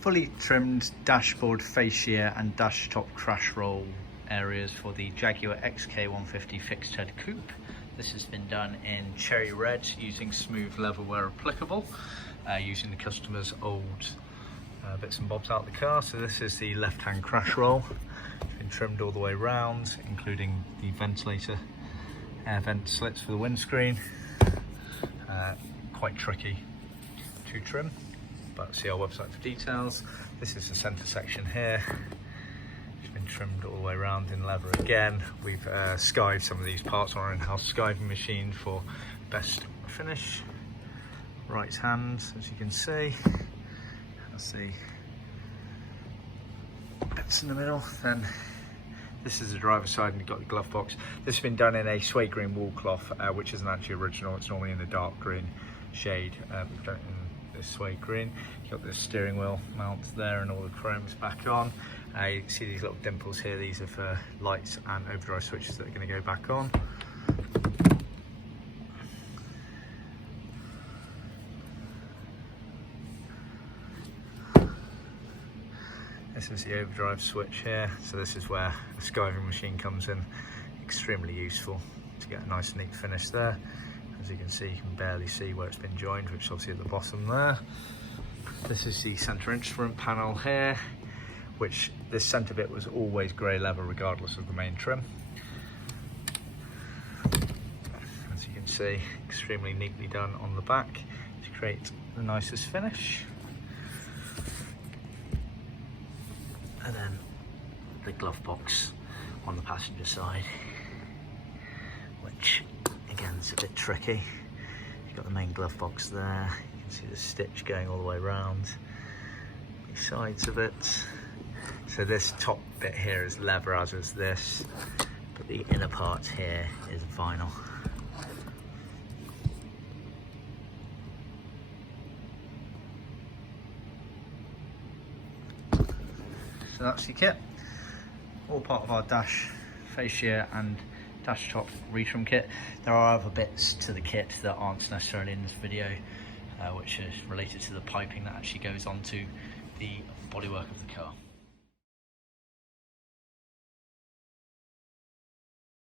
fully trimmed dashboard fascia and dash top crash roll areas for the Jaguar XK150 fixed head coupe. This has been done in cherry red using smooth leather where applicable, using the customer's old bits and bobs out of the car. So this is the left hand crash roll. It's been trimmed all the way round, including the ventilator air vent slits for the windscreen. Quite tricky to trim, but see our website for details. This is the center section here. It's been trimmed all the way around in leather again. We've skived some of these parts on our in-house skiving machine for best finish. Right hand, as you can see. That's the bits in the middle. Then this is the driver's side, and you've got the glove box. This has been done in a suede green wool cloth, which isn't actually original. It's normally in the dark green shade. We've done it in this suede green. You've got the steering wheel mount there and all the chromes back on. You can see these little dimples here. These are for lights and overdrive switches that are going to go back on. This is the overdrive switch here. So this is where the skiving machine comes in. Extremely useful to get a nice neat finish there. As you can see, you can barely see where it's been joined, which is obviously at the bottom there. This is the center instrument panel here, which this center bit was always grey leather regardless of the main trim. As you can see, extremely neatly done on the back to create the nicest finish. And then the glove box on the passenger side, which again is a bit tricky. You've got the main glove box there. You can see the stitch going all the way around the sides of it. So this top bit here is leather, as is this, but the inner part here is vinyl. So that's your kit, all part of our dash fascia and dash top retrim kit. There are other bits to the kit that aren't necessarily in this video, which is related to the piping that actually goes onto the bodywork of the car.